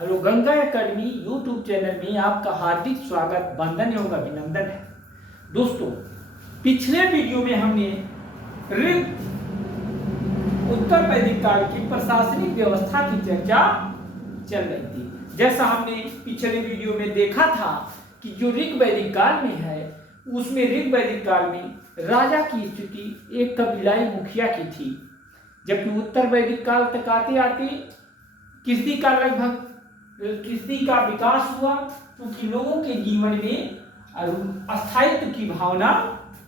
Hello, Ganga academy YouTube channel में आपका हार्दिक स्वागत, वंदन एवं अभिनंदन है। दोस्तों, पिछले वीडियो में हमने ऋग उत्तर वैदिक काल की प्रशासनिक व्यवस्था की चर्चा चल रही थी। जैसा हमने पिछले वीडियो में देखा था कि जो ऋग वैदिक काल में है, उसमें ऋग वैदिक काल में राजा की स्थिति एक कबीलाई मुखिया की थी, जबकि उत्तर वैदिक काल तक आते आते कृषि का विकास हुआ, क्योंकि लोगों के जीवन में स्थायित्व की भावना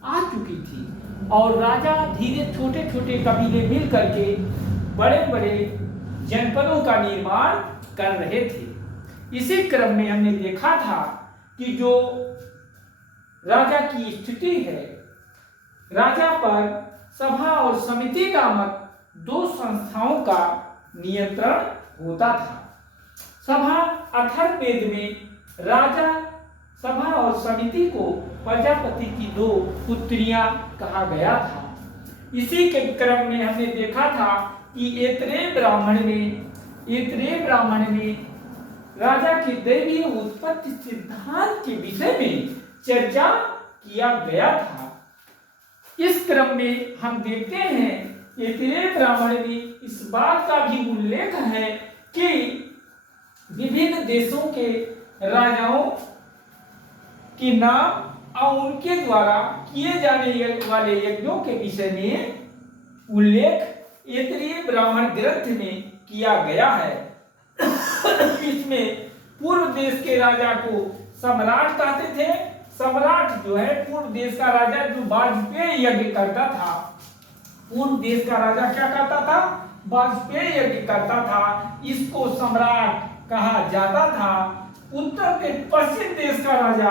आ चुकी थी और राजा धीरे छोटे छोटे कबीले मिल करके बड़े बड़े जनपदों का निर्माण कर रहे थे। इसी क्रम में हमने देखा था कि जो राजा की स्थिति है, राजा पर सभा और समिति नामक दो संस्थाओं का नियंत्रण होता था। सभा अथर्ववेद में राजा सभा और समिति को प्रजापति की दो पुत्रियां कहा गया था। इसी के क्रम में हमने देखा था कि ऐतरेय ब्राह्मण में राजा के दैवीय उत्पत्ति सिद्धांत के विषय में चर्चा किया गया था। इस क्रम में हम देखते हैं ऐतरेय ब्राह्मण में इस बात का भी उल्लेख है कि विभिन्न देशों के राजाओं के नाम और उनके द्वारा किए जाने वाले यज्ञों के विषय में उल्लेख ऐतरेय ब्राह्मण ग्रंथ में किया गया है। इसमें पूर्व देश के राजा को सम्राट कहते थे। सम्राट जो है पूर्व देश का राजा जो वाजपेय यज्ञ करता था, पूर्व देश का राजा क्या करता था? वाजपेय यज्ञ करता था। इसको सम्राट कहा जाता था। उत्तर के पश्चिमी देश का राजा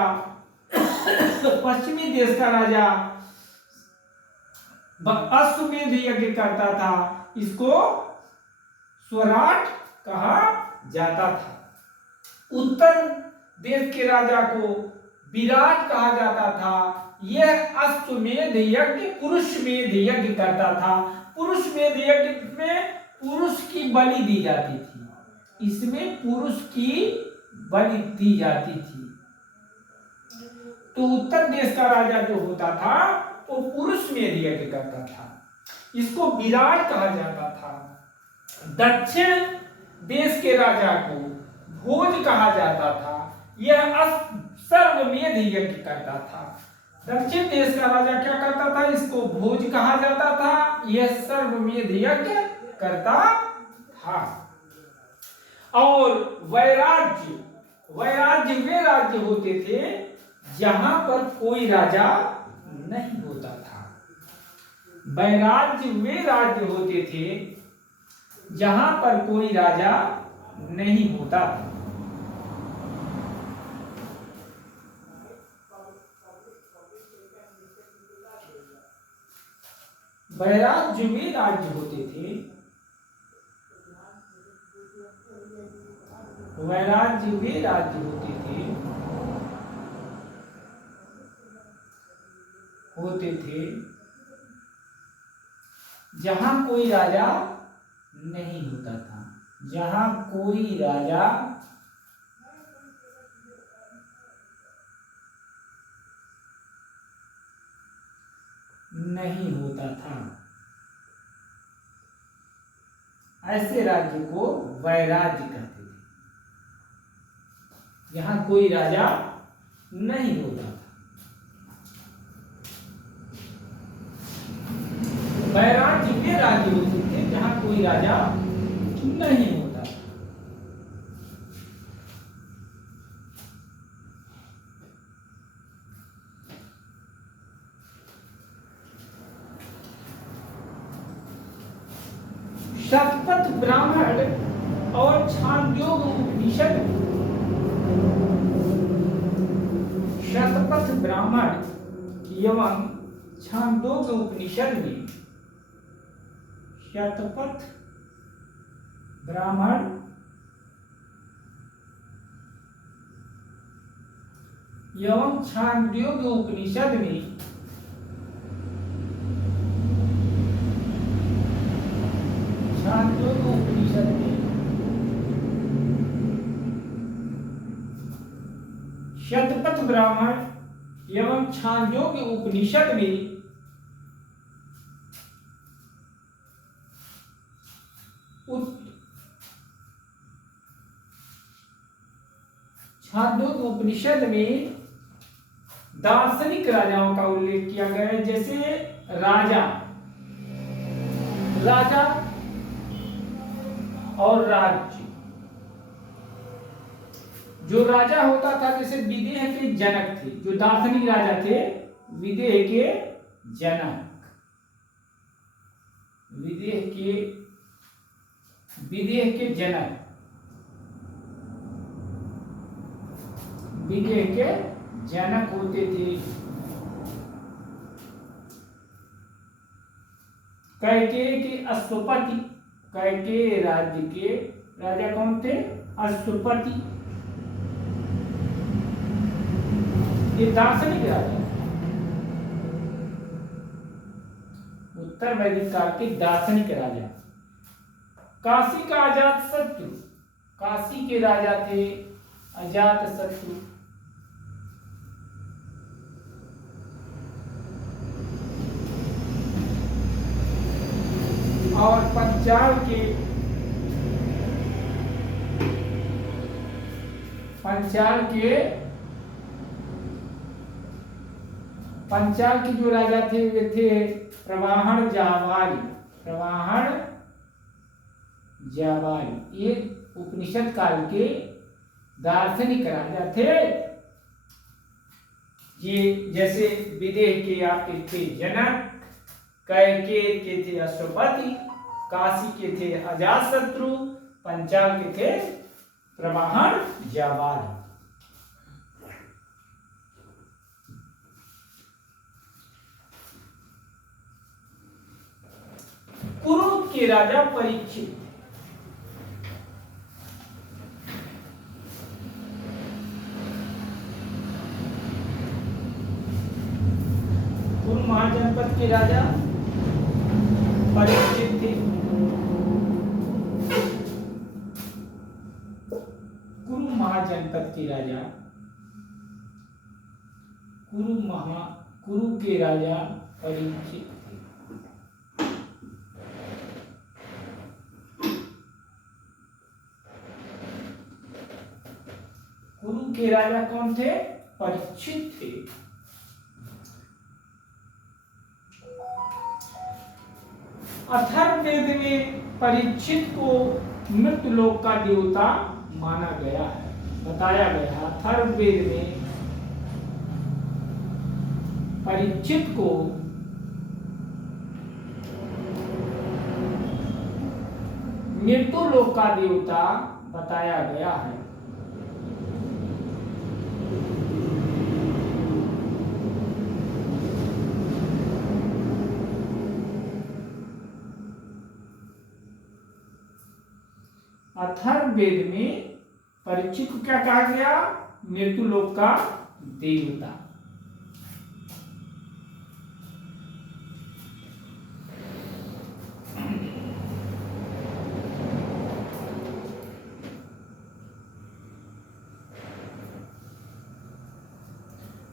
अश्वमेध यज्ञ करता था। इसको स्वराट कहा जाता था। उत्तर देश के राजा को विराट कहा जाता था। यह अश्वमेध यज्ञ पुरुषमेध यज्ञ करता था। पुरुषमेध यज्ञ में पुरुष की बलि दी जाती थी। इसमें पुरुष की बलि दी जाती थी। तो उत्तर देश का राजा जो होता था वो पुरुषमेध यज्ञ करता था। इसको विराट कहा जाता था। दक्षिण देश के राजा को भोज कहा जाता था। यह सर्वमेध यज्ञ करता था। दक्षिण देश का राजा क्या करता था? इसको भोज कहा जाता था। यह सर्वमेध यज्ञ करता था। और वैराज्य वे राज्य होते थे जहां पर कोई राजा नहीं होता था। वैराज्य वे राज्य होते थे जहां पर कोई राजा नहीं होता था। वैराज्य वे राज्य होते थे वैराज्य वे राज्य होते थे जहां कोई राजा नहीं होता था। जहां कोई राजा नहीं होता था, ऐसे राज्य को वैराज्य कहते थे। जहां कोई राजा नहीं होता था। वैराज्य के राज्य होते थे जहां कोई राजा नहीं होता था। शतपथ ब्राह्मण और छांदोग्य उपनिषद शतपथ ब्राह्मण एवं छांदोग्य उपनिषद में शतपथ ब्राह्मण एवं छांदोग्य उपनिषद में शतपथ ब्राह्मण एवं छांदोग्य उपनिषद में छांदोग्य उपनिषद में दार्शनिक राजाओं का उल्लेख किया गया है। जैसे राजा राजा और राज्य। जो राजा होता था, जैसे विदेह के जनक थे, जो दार्शनिक राजा थे, विदेह के जनक, विदेह के जनक, विदेह के जनक होते थे। कैकेय के अश्वपति, कैकेय राज्य के राजा कौन थे? अश्वपति। ये दार्शनिक राजा, उत्तर वैदिक काल के दार्शनिक राजा। काशी का अजात शत्रु, काशी के राजा थे अजात शत्रु। और पंचाल के जो राजा थे वे थे प्रवाहण जावाली। ये उपनिषद काल के दार्शनिक राजा थे। ये जैसे विदेह के आपके थे जनक, कैकेय के थे अश्वपति, काशी के थे अजातशत्रु, पंचाल के थे प्रवाहण जावाली। कुरु के राजा परीक्षित। कुरु महाजनपद के राजा परीक्षित थे। कुरु महाजनपद के राजा, कुरु के राजा परीक्षित थे। कुरु के राजा कौन थे? परीक्षित थे। अथर्ववेद में परीक्षित को मृत्युलोक का देवता माना गया है, बताया गया है। अथर्ववेद में परीक्षित को मृत्युलोक का देवता बताया गया है। अथर्ववेद में परीक्षित को क्या कहा गया? मृत्युलोक का देवता।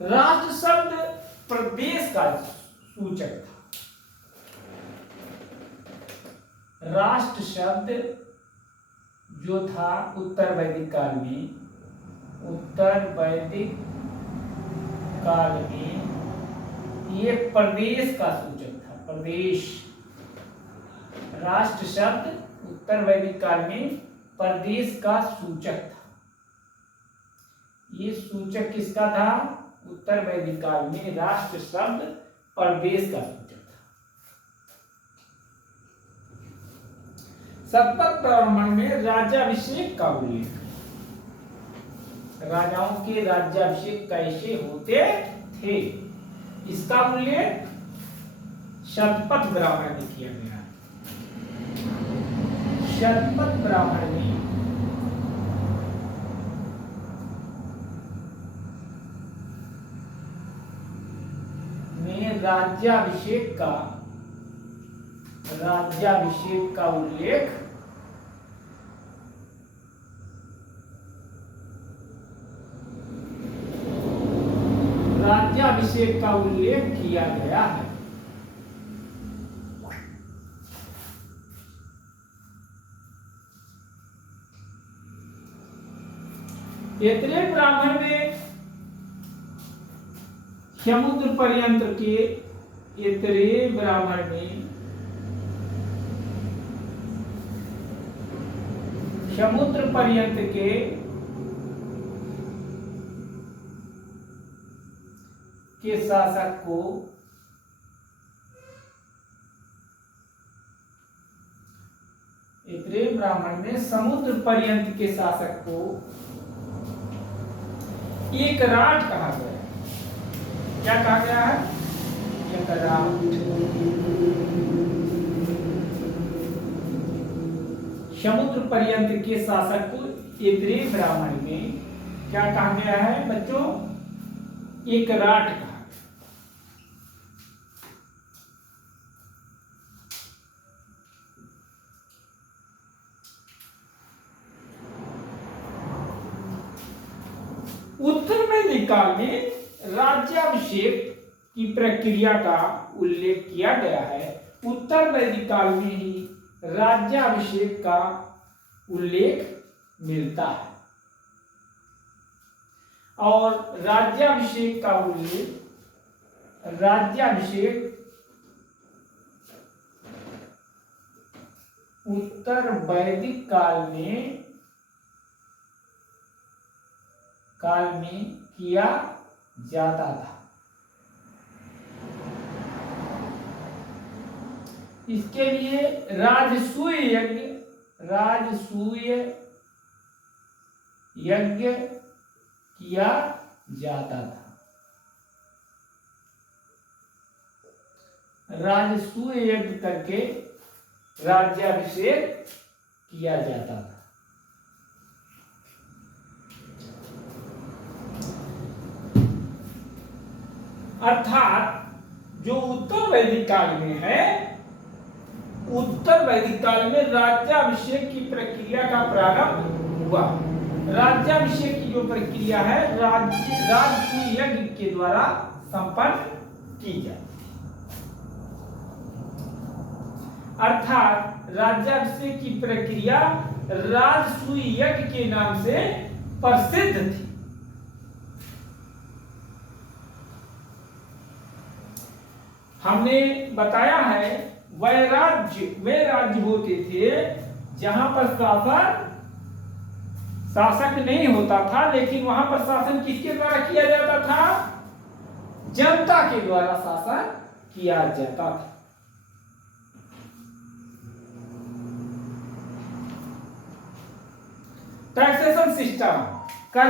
राष्ट्र शब्द प्रदेश का सूचक था। राष्ट्र शब्द जो था उत्तर वैदिक काल में ये प्रदेश का सूचक था। प्रदेश, राष्ट्र शब्द उत्तर वैदिक काल में प्रदेश का सूचक था। ये सूचक किसका था? उत्तर वैदिक काल में राष्ट्र शब्द प्रदेश का सूचक था। शतपथ ब्राह्मण में राज्याभिषेक का उल्लेख। राजाओं के राज्याभिषेक कैसे होते थे, इसका उल्लेख शतपथ ब्राह्मण में किया गया। शतपथ ब्राह्मण में राज्याभिषेक का उल्लेख राज्याभिषेक का उल्लेख किया गया है। ऐतरेय ब्राह्मण में समुद्र पर्यंत के ऐतरेय ब्राह्मण में समुद्र पर्यंत के शासक को ऐतरेय ब्राह्मण में समुद्र पर्यंत के शासक को एकराट कहा गया। क्या कहा गया है? एकराट। समुद्र पर्यंत के शासक को ऐतरेय ब्राह्मण में क्या कहा गया है बच्चों? एकराट कहा। उत्तर वैदिक काल में राज्याभिषेक की प्रक्रिया का उल्लेख किया गया है। उत्तर वैदिक काल में ही राज्याभिषेक का उल्लेख मिलता है और राज्याभिषेक उत्तर वैदिक काल में किया जाता था। इसके लिए राजसूय यज्ञ किया जाता था। राजसूय यज्ञ करके राज्याभिषेक किया जाता था। अर्थात जो उत्तर वैदिक काल में है, उत्तर वैदिक काल में राज्याभिषेक की प्रक्रिया का प्रारंभ हुआ। राज्याभिषेक की जो प्रक्रिया है राजसूय यज्ञ के द्वारा संपन्न की जाती है। अर्थात राज्याभिषेक की प्रक्रिया राजसूय यज्ञ के नाम से प्रसिद्ध थी। हमने बताया है वे राज्य होते थे जहां पर शासक नहीं होता था, लेकिन वहां पर शासन किसके द्वारा किया जाता था? जनता के द्वारा शासन किया जाता था। टैक्सेशन सिस्टम, कर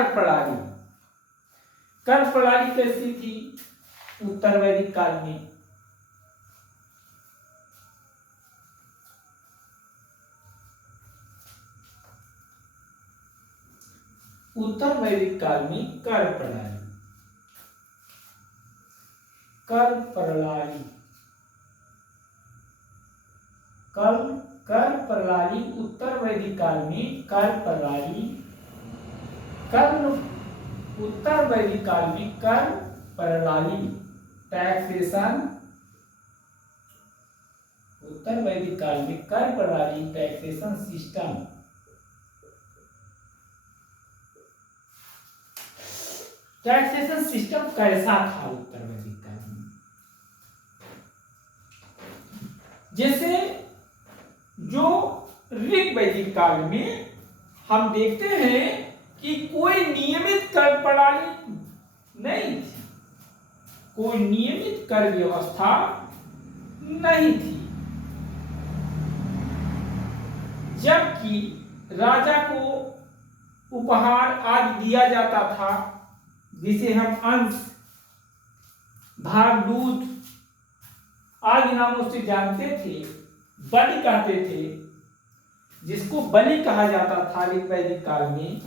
प्रणाली कैसी थी उत्तर वैदिक काल में? उत्तर वैदिक काल में कर प्रणाली उत्तर वैदिक काल में उत्तर वैदिक काल में कर प्रणाली टैक्सेशन, उत्तर वैदिक काल में कर प्रणाली टैक्सेशन सिस्टम टैक्सेशन सिस्टम कैसा था उत्तर वैदिक काल में? जैसे जो ऋग वैदिक काल में हम देखते हैं कि कोई नियमित कर प्रणाली नहीं थी, कोई नियमित कर व्यवस्था नहीं थी, जबकि राजा को उपहार आदि दिया जाता था, जिसे हम अंश, भाग, दूध आदि नामों से जानते थे। बलि कहते थे, जिसको बलि कहा जाता था ऋग्वैदिक काल में।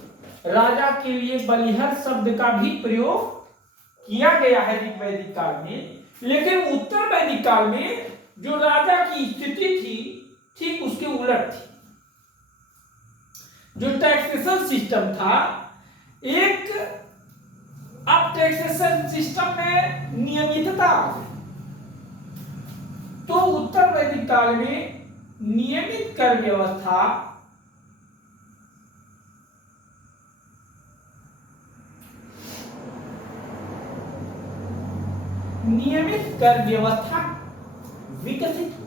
राजा के लिए बलिहर शब्द का भी प्रयोग किया गया है ऋग्वैदिक काल में, लेकिन उत्तर वैदिक काल में जो राजा की स्थिति थी ठीक उसके उलट थी। जो टैक्सेशन सिस्टम था, एक अब टैक्सेशन सिस्टम में नियमितता आ गई। तो उत्तर वैदिक काल में नियमित कर व्यवस्था विकसित हो।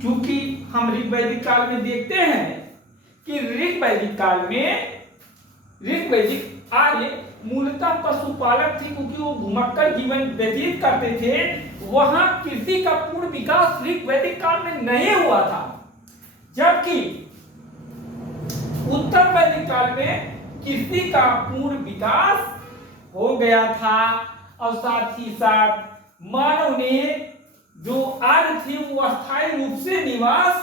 क्योंकि हम ऋग वैदिक काल में देखते हैं कि ऋग वैदिक आर्य मूलतः पशुपालक थे, क्योंकि वो घुमक्कड़ जीवन व्यतीत करते थे। वहां कृषि का पूर्ण विकास ऋग वैदिक काल में नहीं हुआ था, जबकि उत्तर वैदिक काल में कृषि का पूर्ण विकास हो गया था। और साथ ही साथ मानव ने जो आर्य थे वो अस्थायी रूप से निवास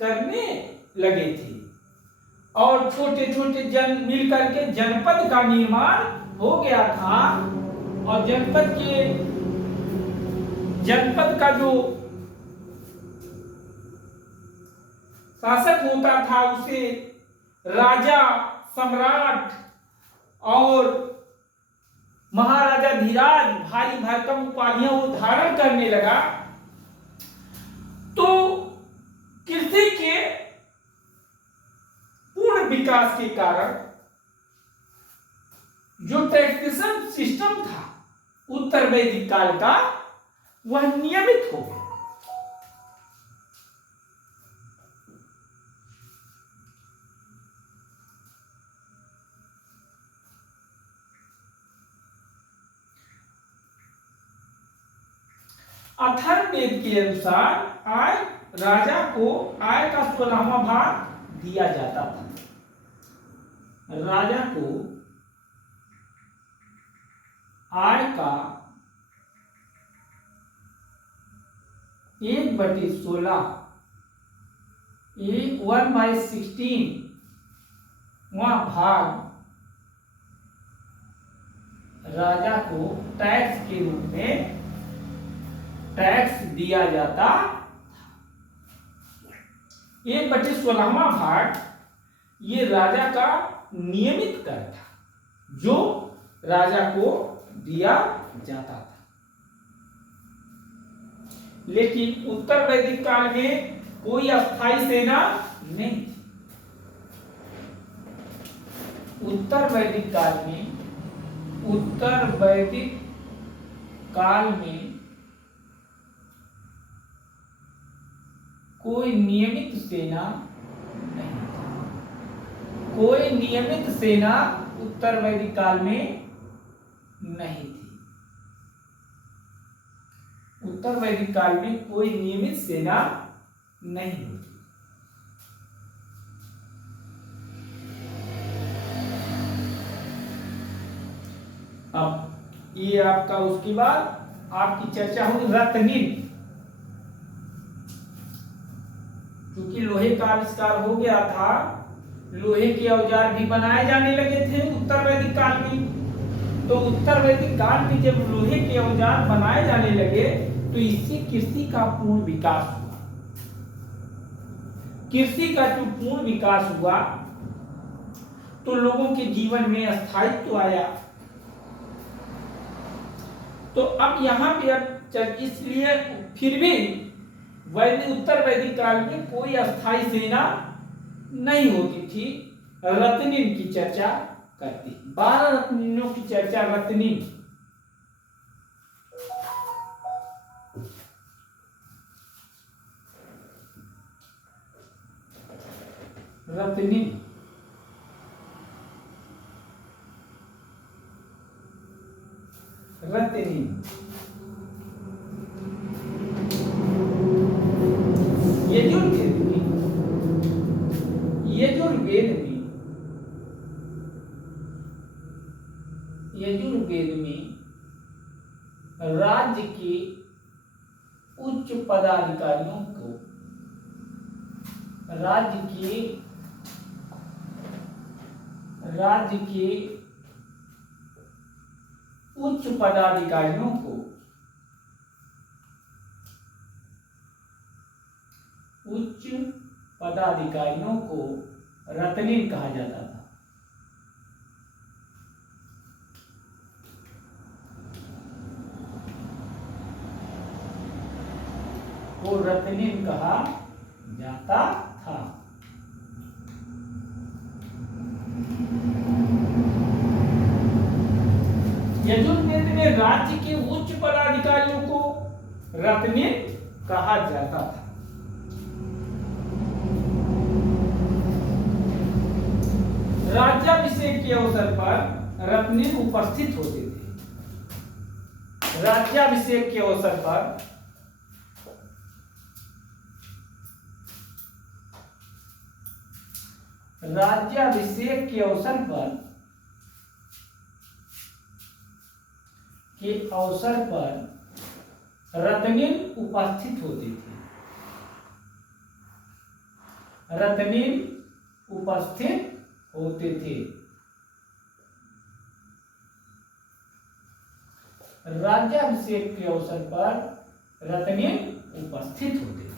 करने लगे थे और छोटे छोटे मिल करके जनपद का निर्माण हो गया था। और जनपद का जो शासक होता था उसे राजा, सम्राट और महाराजा धीराज भारी भरकम उपाधियां वो धारण करने लगा। तो कृषि के पूर्ण विकास के कारण जो टैक्सेशन सिस्टम था उत्तर वैदिक काल का, वह नियमित हो गया। अथर्ववेद के अनुसार राजा को आय का 16वां भाग दिया जाता था। राजा को आय का 1/16 1/16 भाग राजा को टैक्स के रूप में टैक्स दिया जाता। 1/16 भाग ये राजा का नियमित कर था, जो राजा को दिया जाता था। लेकिन उत्तर वैदिक काल में कोई अस्थायी सेना नहीं थी। उत्तर वैदिक काल में कोई नियमित सेना नहीं थी। कोई नियमित सेना उत्तर वैदिक काल में नहीं थी। उत्तर वैदिक काल में कोई नियमित सेना नहीं होती। अब ये आपका, उसके बाद आपकी चर्चा होगी रत्निन। क्योंकि लोहे का आविष्कार हो गया था, लोहे के औजार भी बनाए जाने लगे थे उत्तर वैदिक काल में। तो उत्तर वैदिक काल में जब लोहे के औजार बनाए जाने लगे तो इससे कृषि का पूर्ण विकास हुआ। कृषि का जो पूर्ण विकास हुआ तो लोगों के जीवन में स्थायित्व आया। तो अब यहाँ पे इसलिए फिर भी उत्तर वैदिक काल में कोई अस्थायी सेना नहीं होती थी। रत्निन की चर्चा करती, 12 रत्निनों की चर्चा रत्निन। रत्निन रत्निन यजुर्वेद में राज्य के उच्च पदाधिकारियों को, राज्य के उच्च पदाधिकारियों को रत्निन कहा जाता था। वो रत्निन कहा जाता था। यजुर्वेद में राज्य के उच्च पदाधिकारियों को रत्निन कहा जाता था। राज्याभिषेक के अवसर पर रत्निन उपस्थित होते थे। राज्याभिषेक के अवसर पर राज्याभिषेक के अवसर पर रत्निन उपस्थित होते थे। रत्निन उपस्थित होते थे। राज्याभिषेक के अवसर पर रत्निन उपस्थित होते थे।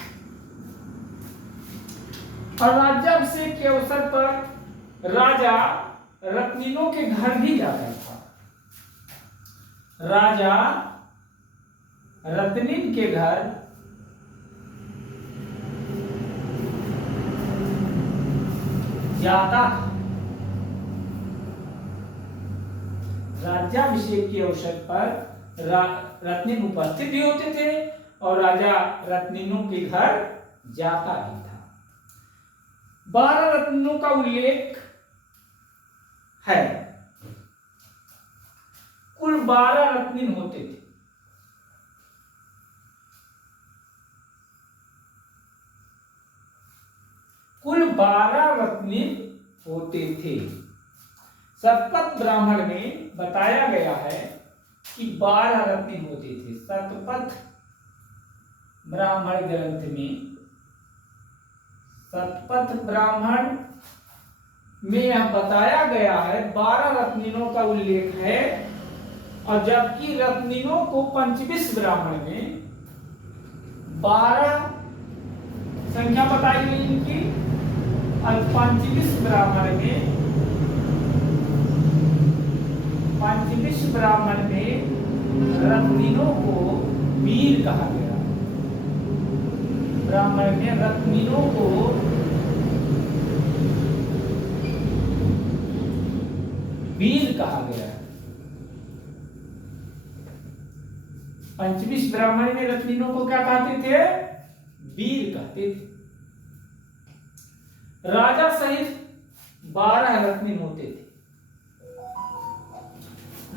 और राज्याभिषेक के अवसर पर राजा रत्निनों के घर भी जाता था। राजा रत्निन के घर जाता था। राज्याभिषेक के अवसर पर रत्निन उपस्थित भी होते थे और राजा रत्निनों के घर जाता भी था। 12 रत्नों का उल्लेख है। कुल 12 रत्निन होते थे। कुल 12 रत्निन होते थे। शतपथ ब्राह्मण में बताया गया है कि 12 रत्निन होते थे। शतपथ ब्राह्मण ग्रंथ में, शतपथ ब्राह्मण में यह बताया गया है 12 रत्निनों का उल्लेख है। और जबकि रत्निनों को पंचविश ब्राह्मण में 12 संख्या बताई गई इनकी, और पंचविश ब्राह्मण में रत्निनों को वीर कहा गया। ब्राह्मण में रत्निनों को वीर कहा गया। पंचविश ब्राह्मण में रत्निनों को क्या कहते थे? वीर कहते थे। राजा सहित 12 रत्निन होते थे।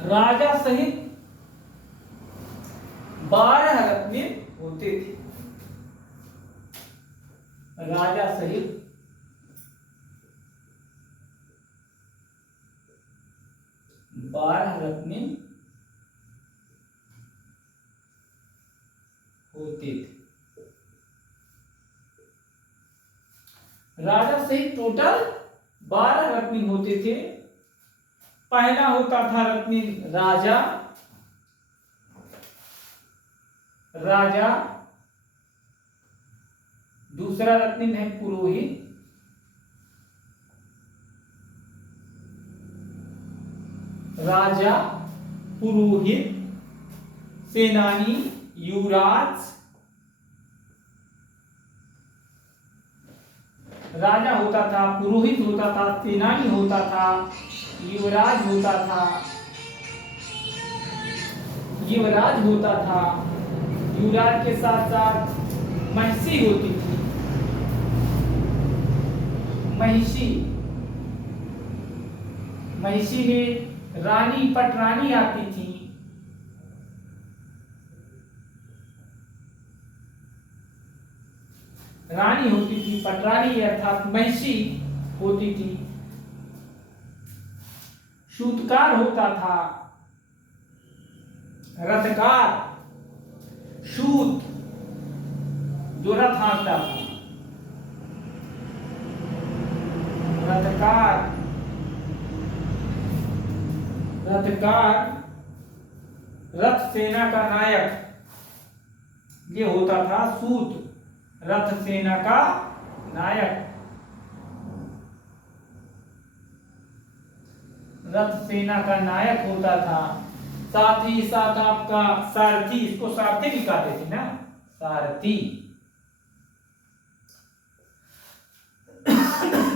राजा सहित 12 रत्निन होते थे। राजा सहित 12 रत्निन होते थे। राजा सहित टोटल 12 रत्निन होते थे। पहला होता था रत्निन राजा, दूसरा रत्निन है पुरोहित, राजा, पुरोहित, सेनानी, युवराज। राजा होता था, पुरोहित होता था, सेनानी होता था, युवराज होता था, युवराज के साथ साथ महिषी होती थी। महिषी में रानी, पटरानी आती थी। रानी होती थी, पटरानी अर्थात महिषी होती थी। सूतकार होता था, रथकार, सूत जो रथ हाँकता था, रथकार, रथ सेना का नायक ये होता था। सूत रथ सेना का नायक। रथ सेना का नायक होता था। साथ ही साथ आपका सारथी, इसको सारथी भी कहते थे ना, सारथी।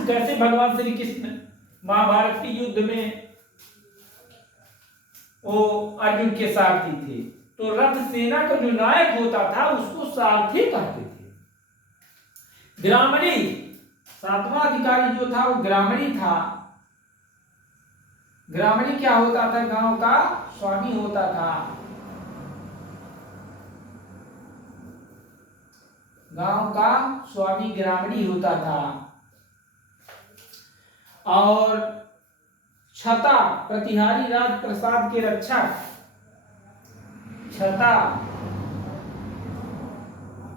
कैसे भगवान श्री कृष्ण महाभारत के युद्ध में वो अर्जुन के सारथी थे, तो रथ सेना का जो नायक होता था उसको सारथी कहते थे। ग्रामणी, सातवां अधिकारी जो था वो ग्रामणी था। ग्रामणी क्या होता था? गांव का स्वामी होता था। गांव का स्वामी ग्रामणी होता था। और छता, प्रतिहारी राज प्रसाद के रक्षक। छता,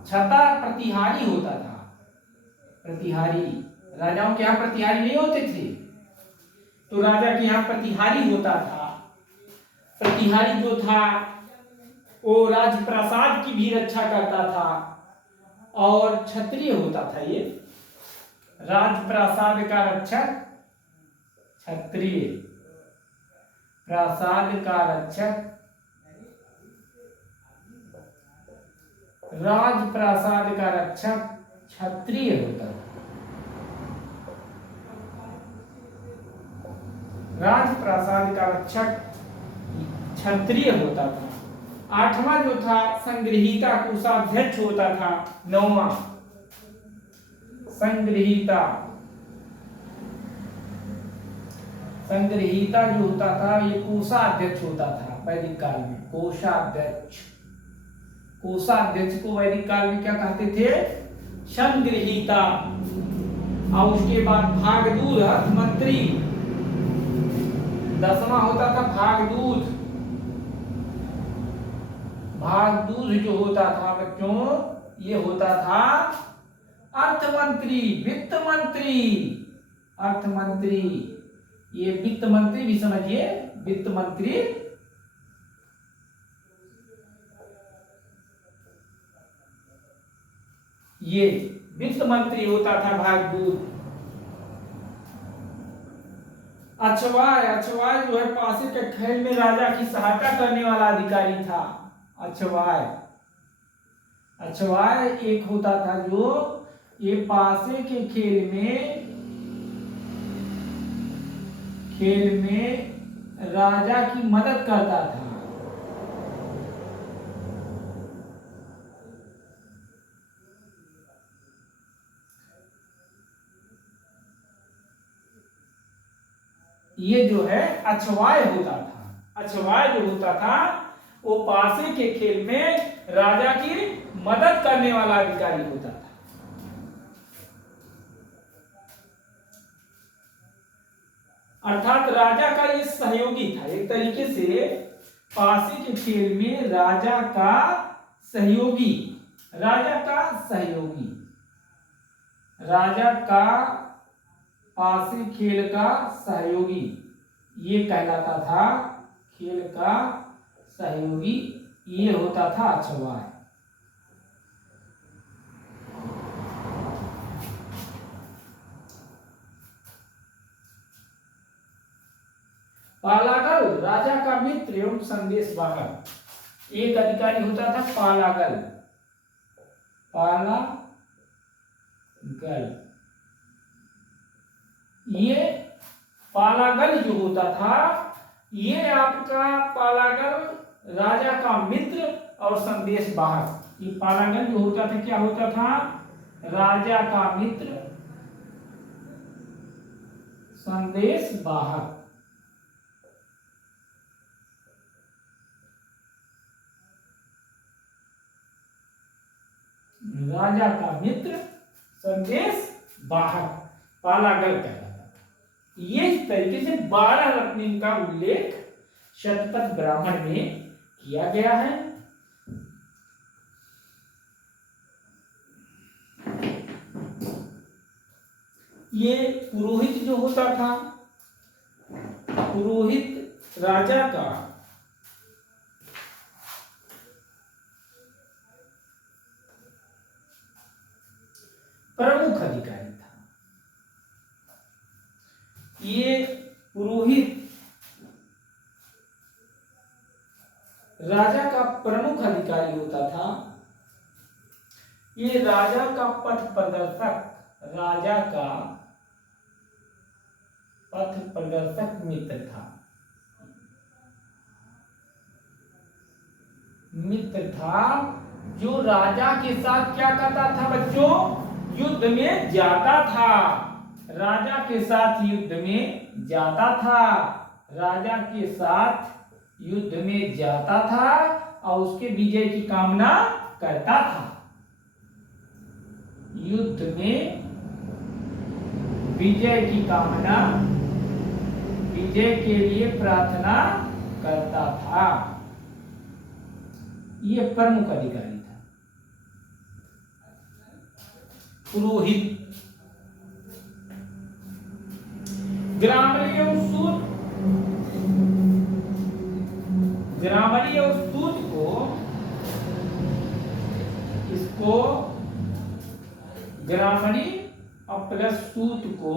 छता प्रतिहारी होता था। प्रतिहारी, राजाओं के यहाँ प्रतिहारी नहीं होते थे, तो राजा के यहाँ प्रतिहारी होता था। प्रतिहारी जो था वो राजप्रासाद की भी रक्षा करता था। और क्षत्रिय होता था ये, राजप्रासाद का रक्षक क्षत्रिय, प्रासाद का रक्षक, राजप्रासाद का रक्षक क्षत्रिय होता था। राजप्रासाद का रक्षक क्षत्रिय होता था। आठवां जो था संग्रहीता, कोषाध्यक्ष होता था। नौवां संग्रहीता, संग्रहीता जो होता था ये कोषाध्यक्ष होता था वैदिक काल में। कोषाध्यक्ष, कोषाध्यक्ष को वैदिक काल में क्या कहते थे? संग्रहीता। और उसके बाद भागदूत, अर्थ मंत्री। 10वां होता था भागदूत। भागदूत जो होता था बच्चों, ये होता था अर्थमंत्री, वित्त मंत्री। अर्थमंत्री, ये वित्त मंत्री भी समझिए, वित्त मंत्री। ये वित्त मंत्री होता था भागदूत। अक्षवाय, अक्षवाय जो है पासे के खेल में राजा की सहायता करने वाला अधिकारी था। अक्षवाय, अक्षवाय एक होता था जो ये पासे के खेल में राजा की मदद करता था। ये जो है अक्षवाय होता था। अक्षवाय जो होता था वो पासे के खेल में राजा की मदद करने वाला अधिकारी होता था। अर्थात राजा का ये सहयोगी था, एक तरीके से पासे के खेल में राजा का सहयोगी, राजा का सहयोगी, राजा का पासे खेल का सहयोगी, ये कहलाता था खेल का सहयोगी। ये होता था अक्षवाय। पालागल, राजा का मित्र एवं संदेश वाहक। एक अधिकारी होता था पालागल। पालागल, ये पालागल जो होता था, ये आपका पालागल राजा का मित्र और संदेश वाहक। ये पालागल जो होता था क्या होता था? राजा का मित्र, संदेश वाहक। राजा का मित्र, संदेश वाहक पालागल कहलाता था। ये इस तरीके से 12 रत्न का उल्लेख शतपथ ब्राह्मण में किया गया है। ये पुरोहित जो होता था, पुरोहित राजा का प्रमुख अधिकारी था। ये पुरोहित ये राजा का पथ प्रदर्शक, राजा का पथ प्रदर्शक मित्र था। मित्र था जो राजा के साथ क्या करता था बच्चों, युद्ध में जाता था। राजा के साथ युद्ध में जाता था, राजा के साथ युद्ध में जाता था और उसके विजय की कामना करता था। युद्ध में विजय की कामना, विजय के लिए प्रार्थना करता था। यह प्रमुख अधिकारी था। पुरोहित, ग्रामणी और सूत, ग्रामणी और सूत को, इसको ग्रामणी और प्लस सूत को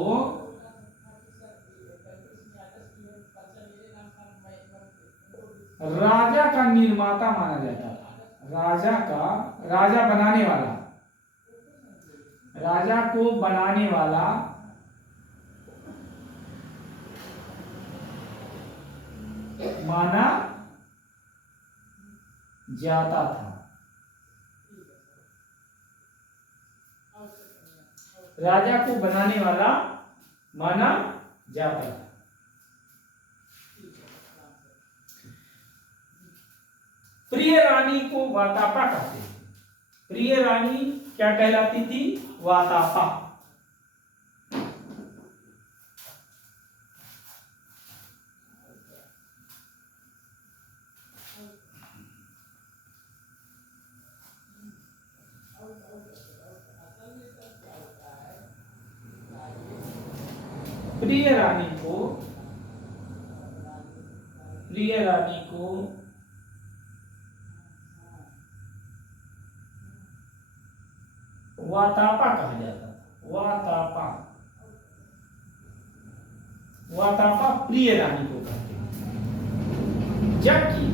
राजा का निर्माता माना जाता था। राजा बनाने वाला, राजा को बनाने वाला माना जाता था। राजा को बनाने वाला माना जाता था। प्रिय रानी को वातापा कहते थे। प्रिय रानी क्या कहलाती थी, वातापा। प्रिय रानी को वातापा कहा जाता था। वातापा, वातापा प्रिय रानी को कहते हैं। जबकि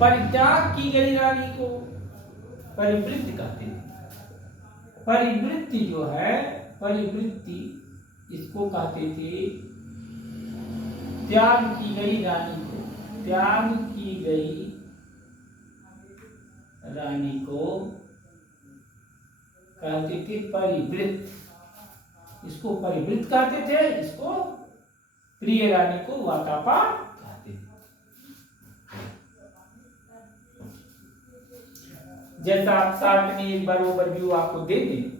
परित्याग की गई रानी को परिवृत्ति कहते हैं। परिवृत्ति जो है, परिवृत्ति इसको कहते थे त्याग की गई रानी को, त्याग की गई रानी को कहते थे परिवृत्त। इसको परिवृत्त कहते थे, इसको प्रिय रानी को वातापा कहते थे। जैसा आप साथ में एक बार ओवरव्यू आपको दे दें।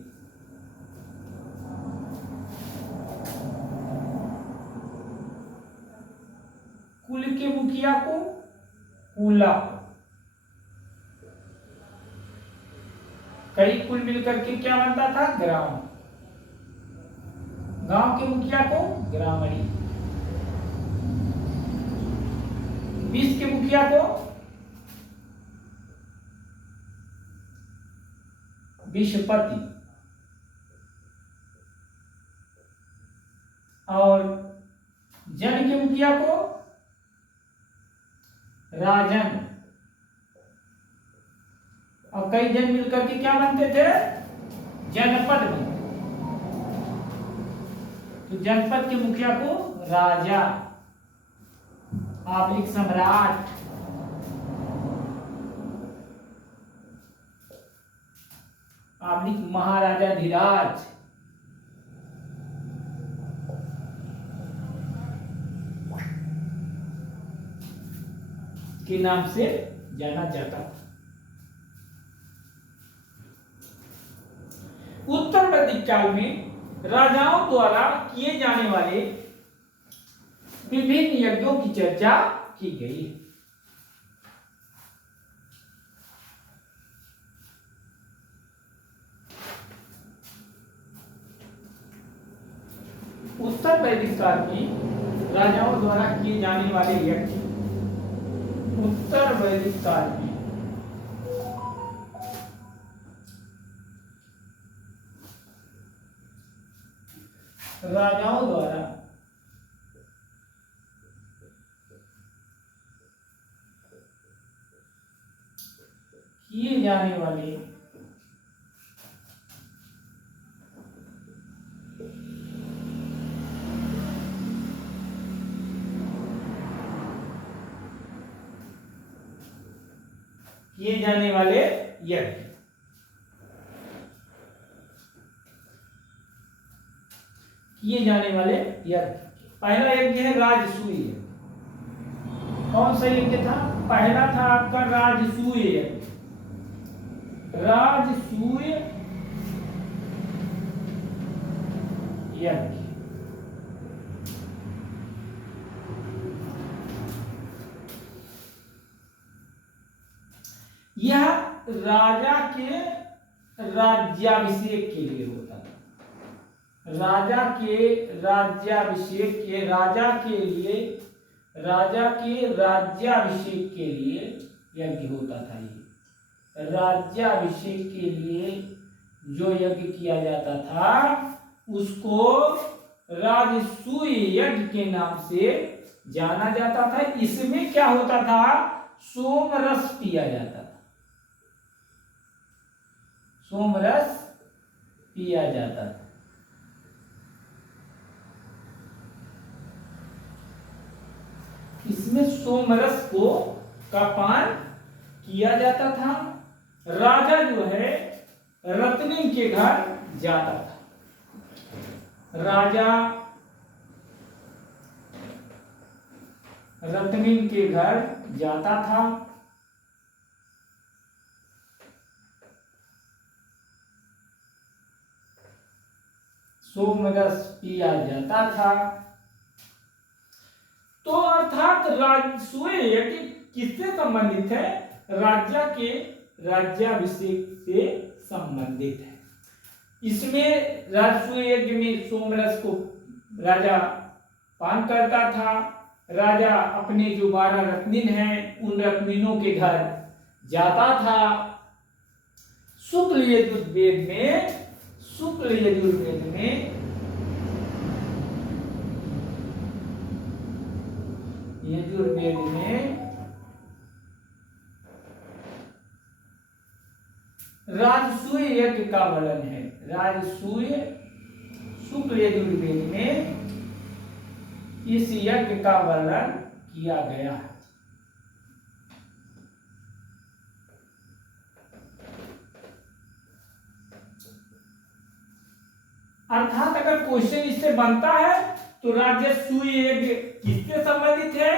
कुल के मुखिया को कुला, कई कुल मिलकर के क्या बनता था, ग्राम। गांव के मुखिया को ग्रामणी, 20 के मुखिया को विषपति, और जन के मुखिया को राजन। और कई जन मिलकर के क्या बनते थे, जनपद बनते। तो जनपद के मुखिया को राजा, आबलिक सम्राट, आबलिक महाराजाधिराज के नाम से जाना जाता था। उत्तर वैदिक काल में राजाओं द्वारा किए जाने वाले विभिन्न यज्ञों की चर्चा की गई है। उत्तर वैदिक काल में राजाओं द्वारा किए जाने वाले यज्ञ, उत्तर वैदिक काल में राजाओं द्वारा किए जाने वाले यज्ञ। किए जाने वाले यज्ञ। पहला यज्ञ है राजसूय यज्ञ। कौन सा यज्ञ था? पहला था आपका राजसूय यज्ञ। राजसूय यज्ञ। यह राजा के राज्याभिषेक के लिए होता था। राजा के राज्याभिषेक के राजा के राज्याभिषेक के लिए यज्ञ होता था। ये राज्याभिषेक के लिए जो यज्ञ किया जाता था उसको राजसूय यज्ञ के नाम से जाना जाता था। इसमें क्या होता था? सोमरस पिया जाता था। सोमरस पिया जाता था। इसमें सोमरस का पान किया जाता था। राजा जो है रत्निन के घर जाता था। राजा रत्निन के घर जाता था। सोमरस पिया जाता था। तो अर्थात राजसूय यज्ञ किससे संबंधित है? राजा के राज्याभिषेक से संबंधित है। इसमें राजसूय यज्ञ में सोमरस को राजा पान करता था। राजा अपने जो 12 रत्निन हैं उन रत्निनों के घर जाता था। शुक्ल यजुर्वेद में राजसूय यज्ञ का वर्णन है। राजसूय शुक्ल यजुर्वेद में इस यज्ञ का वर्णन किया गया है। अर्थात अगर क्वेश्चन इससे बनता है तो राजसूय यज्ञ किससे संबंधित है?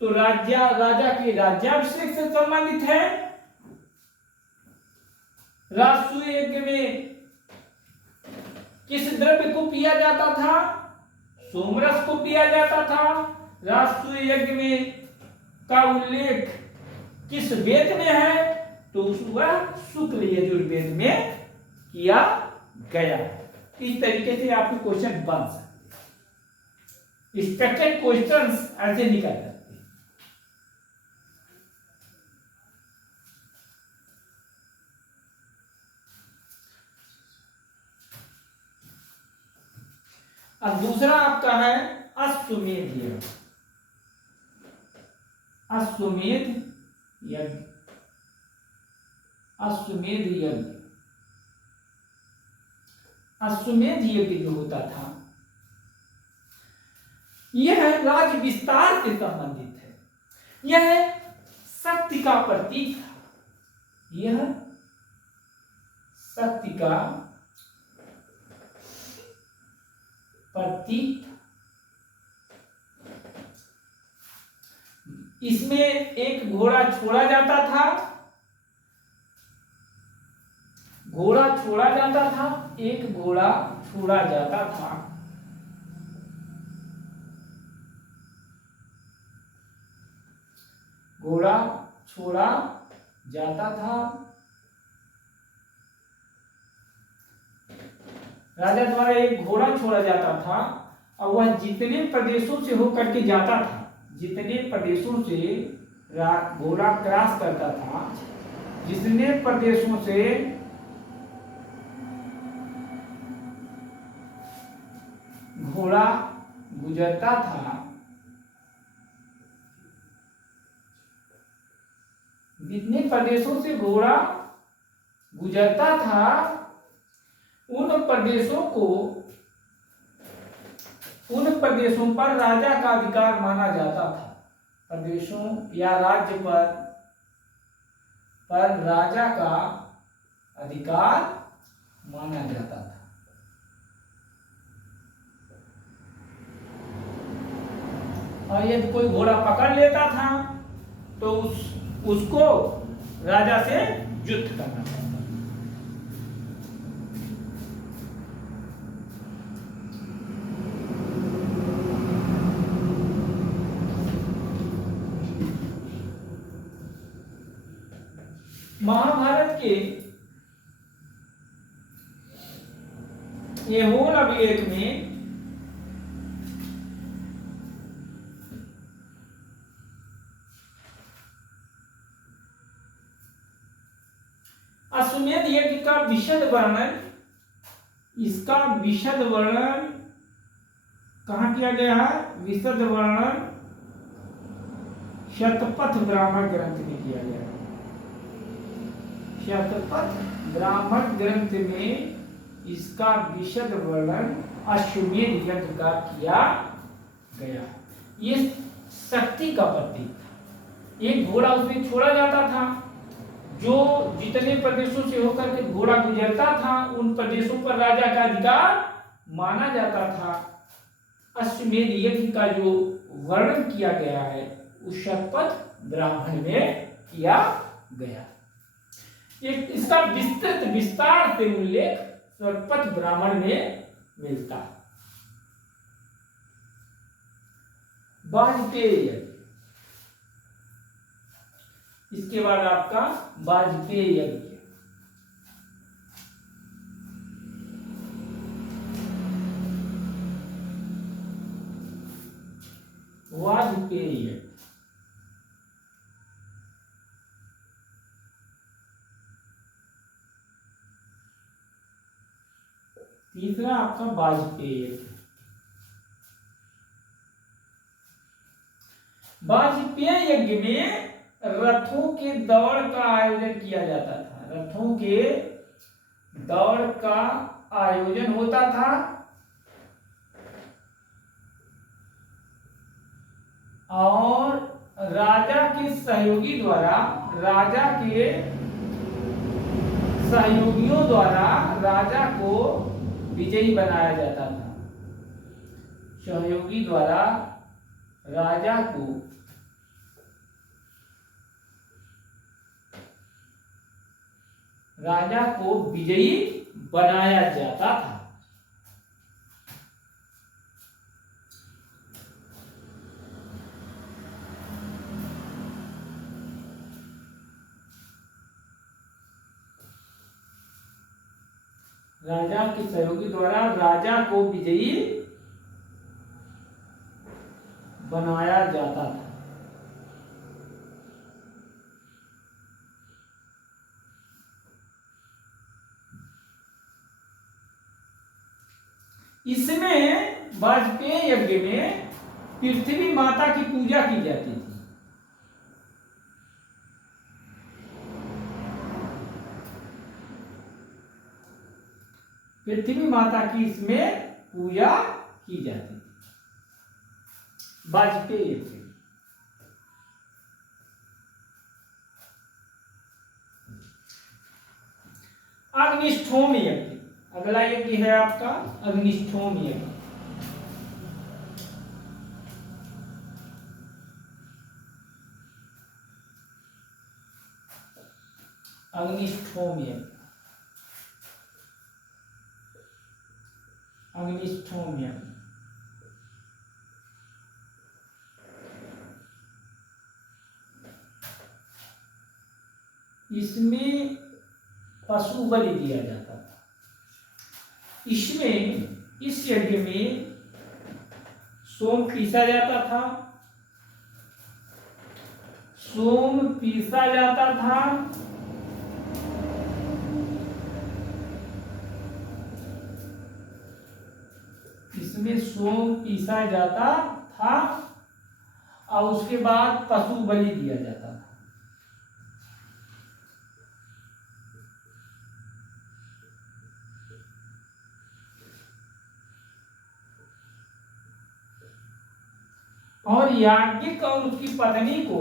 तो राजा के राज्याभिषेक से संबंधित है। राजसूय यज्ञ में किस द्रव्य को पिया जाता था? सोमरस को पिया जाता था। राजसूय यज्ञ में का उल्लेख किस वेद में है? तो वह शुक्ल यजुर्वेद में किया गया है। इस तरीके से आपके क्वेश्चन बन सकते हैं। स्ट्रक्चर्ड क्वेश्चंस ऐसे निकल सकते हैं। अब दूसरा आपका है अश्वमेध यज्ञ। अश्वमेध यज्ञ। अश्वमेध यज्ञ। अश्वमेध यज्ञ जो होता था यह राज विस्तार से संबंधित है। यह शक्ति का प्रतीक था। यह शक्ति का प्रतीक। इसमें एक घोड़ा छोड़ा जाता था। घोड़ा छोड़ा जाता था। एक घोड़ा छोड़ा जाता था। घोड़ा छोड़ा जाता था। राजा द्वारा एक घोड़ा छोड़ा जाता था और वह जितने प्रदेशों से होकर के जाता था, जितने प्रदेशों से घोड़ा क्रॉस करता था, जितने प्रदेशों से घोड़ा गुजरता था, जितने प्रदेशों से घोड़ा गुजरता था उन प्रदेशों पर राजा का अधिकार माना जाता था। प्रदेशों या राज्य पर राजा का अधिकार माना जाता था। और यदि कोई घोड़ा पकड़ लेता था तो उसको राजा से युद्ध करना पड़ता। महाभारत के ऐहोल अभिलेख में अश्वमेध यज्ञ का विशद वर्णन, इसका विशद वर्णन कहाँ किया गया है? विशद वर्णन शतपथ ब्राह्मण ग्रंथ में किया गया है। शतपथ ब्राह्मण ग्रंथ में इसका विशद वर्णन अश्वमेध यज्ञ का किया गया। ये शक्ति का प्रतीक था। एक घोड़ा उसमें छोड़ा जाता था, जो जितने प्रदेशों से होकर के घोड़ा गुजरता था उन प्रदेशों पर राजा का अधिकार माना जाता था। अश्वमेध यज्ञ का जो वर्णन किया गया है उस शतपथ ब्राह्मण में किया गया। इसका विस्तृत विस्तार से उल्लेख शतपथ ब्राह्मण में मिलता है। वाजपेयी यज्ञ, इसके बाद आपका वाजपेयी यज्ञ। वाजपेयी यज्ञ तीसरा आपका वाजपेयी यज्ञ। वाजपेयी यज्ञ में रथों के दौड़ का आयोजन किया जाता था। रथों के दौड़ का आयोजन होता था और राजा के सहयोगियों द्वारा राजा को विजयी बनाया जाता था। सहयोगी द्वारा राजा को विजयी बनाया जाता था। राजा के सहयोगी द्वारा राजा को विजयी बनाया जाता था। इसमें वाजपेयी यज्ञ में पृथ्वी माता की पूजा की जाती थी। पृथ्वी माता की इसमें पूजा की जाती थी वाजपेयी यज्ञ। अग्निष्ठोम यज्ञ, अगला यज्ञ है आपका अग्निष्ठोम यज्ञ। अग्निष्ठोम यज्ञ, अग्निष्ठोम यज्ञ इसमें पशु बलि दिया जाता था। इस यज्ञ में सोम पीसा जाता था। इसमें सोम पीसा जाता था और उसके बाद पशु बलि दिया जाता था। और याज्ञिक और उसकी पत्नी को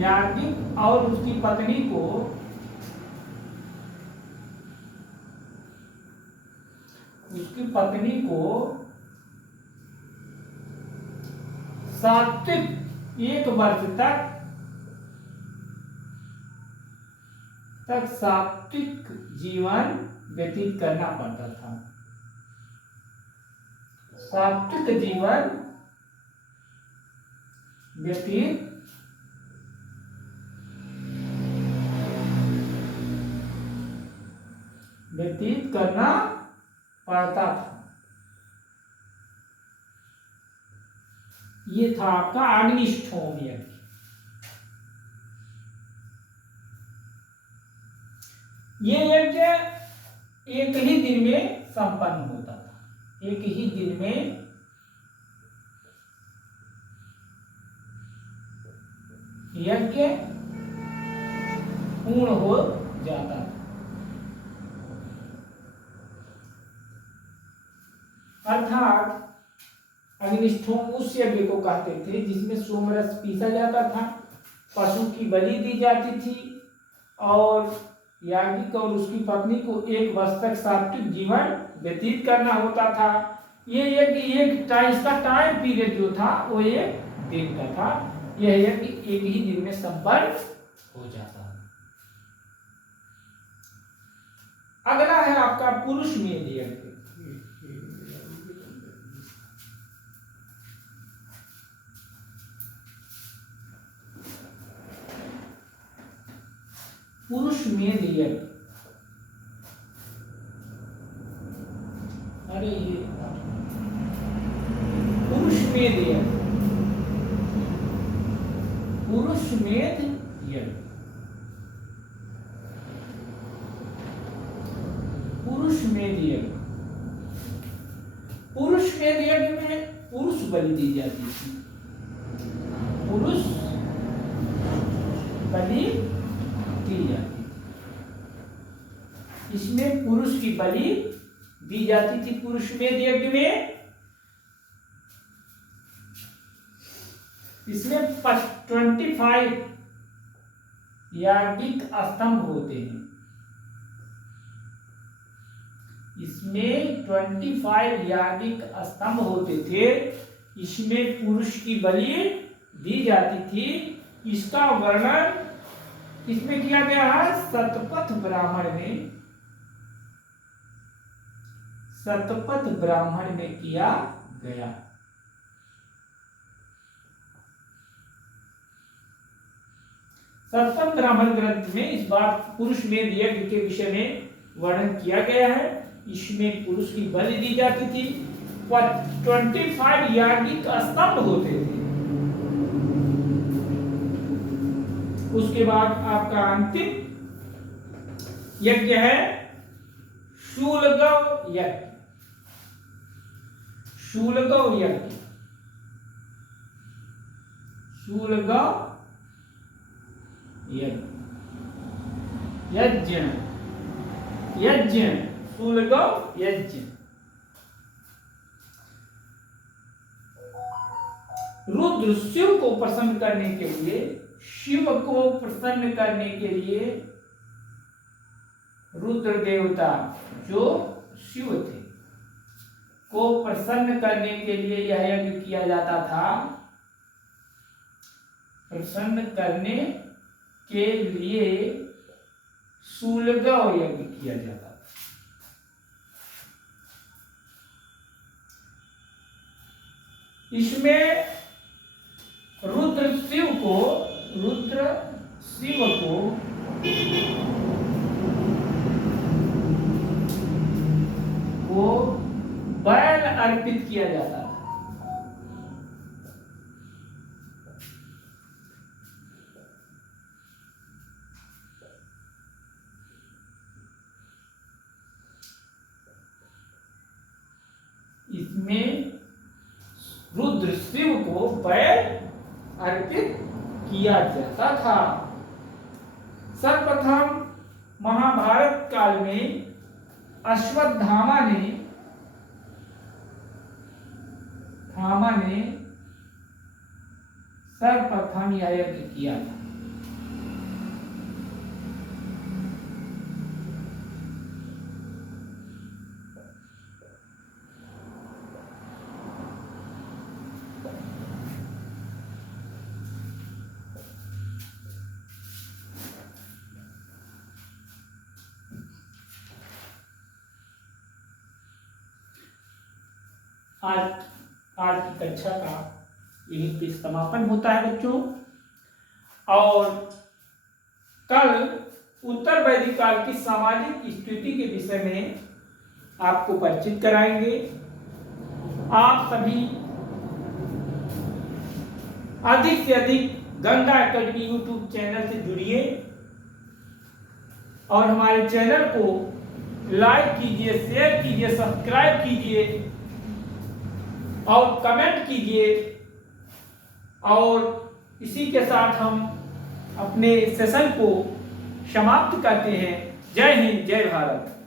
याज्ञिक और उसकी पत्नी को सात्विक 1 वर्ष तक सात्विक जीवन व्यतीत करना पड़ता था। सात्विक जीवन व्यतीत करना पड़ता था। ये था आपका अग्निष्ठोम यज्ञ। ये यज्ञ एक ही दिन में संपन्न होता था। एक ही दिन में यज्ञ पूर्ण हो जाता था। अर्थात अग्निष्ठोम उस यज्ञ को कहते थे जिसमें सोमरस पीसा जाता था, पशु की बलि दी जाती थी और याज्ञिक और उसकी पत्नी को 1 वर्ष तक सात्विक जीवन व्यतीत करना होता था। ये यज्ञ इसका टाइम पीरियड जो था वो 1 दिन का था। यह यज्ञ एक ही दिन में संपन्न हो जाता है। अगला है आपका पुरुष मेध यज्ञ। पुरुष मेध यज्ञ, अरे ये पुरुष मेध यज्ञ, पुरुष मेध यज्ञ, पुरुष मेध यज्ञ। पुरुष मेध यज्ञ में पुरुष बलि दी जाती थी। पुरुष बलि दी जाती थी। इसमें पुरुष की बलि दी जाती थी। पुरुष मेध यज्ञ में इसमें 25 याज्ञिक स्तंभ होते हैं। इसमें 25 याज्ञिक स्तंभ होते थे। इसमें पुरुष की बलि दी जाती थी। इसका वर्णन इसमें किया गया है शतपथ ब्राह्मण में। शतपथ ब्राह्मण में किया गया। शतपथ ब्राह्मण ग्रंथ में इस बार पुरुष मेध यज्ञ के विषय में वर्णन किया गया है। इसमें पुरुष की बलि दी जाती थी। 25 याज्ञिक स्तंभ होते थे। उसके बाद आपका अंतिम यज्ञ है शूलगव यज्ञ। शूलगव यज्ञ, शूलगव यज्ञ, यज्ञ, यज्ञ, शूलगव यज्ञ। रुद्र शिव को प्रसन्न करने के लिए, शिव को प्रसन्न करने के लिए रुद्र देवता जो शिव थे को प्रसन्न करने के लिए यह यज्ञ किया जाता था। प्रसन्न करने के लिए शूलगव यज्ञ किया जाता था। इसमें रुद्र शिव को बैल अर्पित किया जाता था। इसमें रुद्र शिव को बैल अर्पित किया जाता था। सर्वप्रथम महाभारत काल में अश्वत्थामा ने सर्वप्रथम यह यज्ञ किया था। आज की कक्षा का यहीं पे समापन होता है बच्चों, और कल उत्तर वैदिक काल की सामाजिक स्थिति के विषय में आपको परिचित कराएंगे। आप सभी अधिक से अधिक गंगा एकेडमी यूट्यूब चैनल से जुड़िए और हमारे चैनल को लाइक कीजिए, शेयर कीजिए, सब्सक्राइब कीजिए और कमेंट कीजिए। और इसी के साथ हम अपने सेशन को समाप्त करते हैं। जय हिंद, जय भारत।